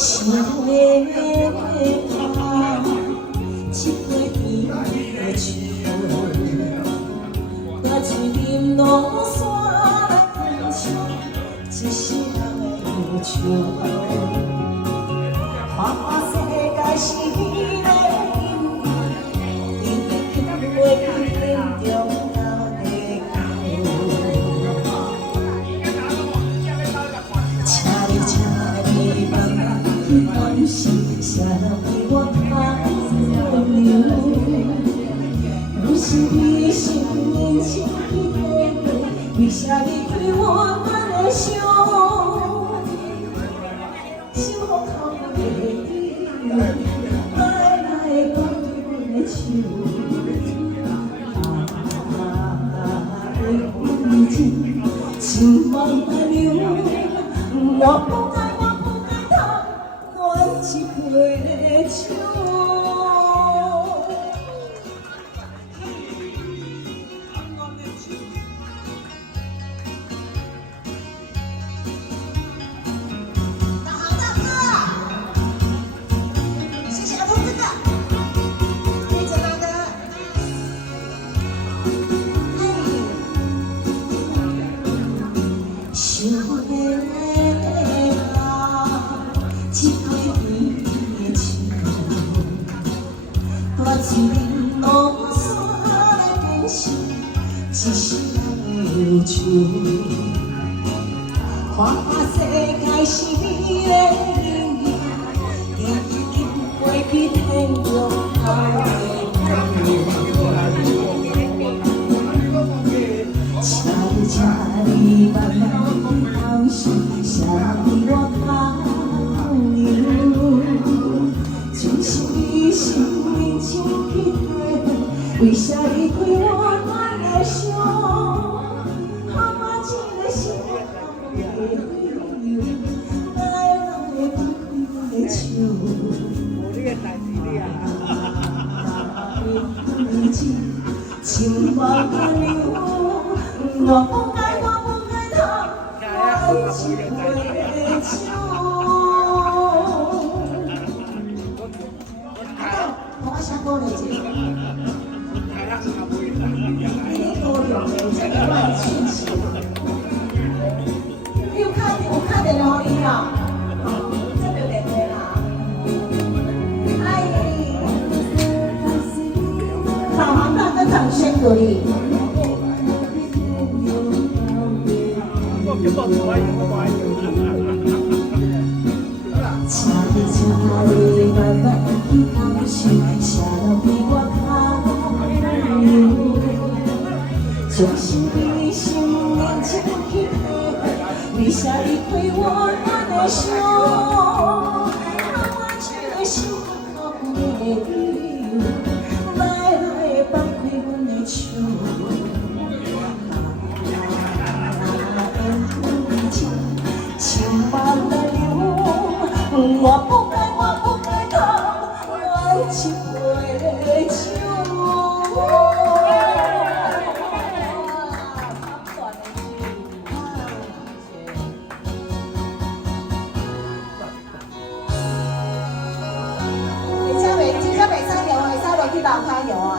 心的花，一杯甜的酒，我醉饮落山分手，一世人的忧愁。看看世界是你的因缘，因为牵袂去天中到地久。请你慢慢去感受，谁人为我温柔？不是你心年轻去体会，为啥离开我难的伤？心雨透袂滴，来来放开阮的手。爱情情慢慢流，我不该偷暖一杯酒。想要喝一杯甜的酒，大醉饮落山变成一世人的忧愁。看看世界是你的因缘，牵袂去天中到地久。请你慢慢享受，谁为我温柔？就是你心年轻去体会，为啥离开我难的伤？喊我一个心的理由，来来放开阮的手。情慢慢流，我不该偷暖一杯酒。我想讲的是，你多用的这个乱讯息，你有看电话你啊？这就对对啦。导航大哥掌声鼓励。请你慢慢去感受，谁人为我温柔？就是你心年轻去体会，为啥离开我难的伤？我一个心靠的理由，来来放开阮的手。情慢慢流，我不。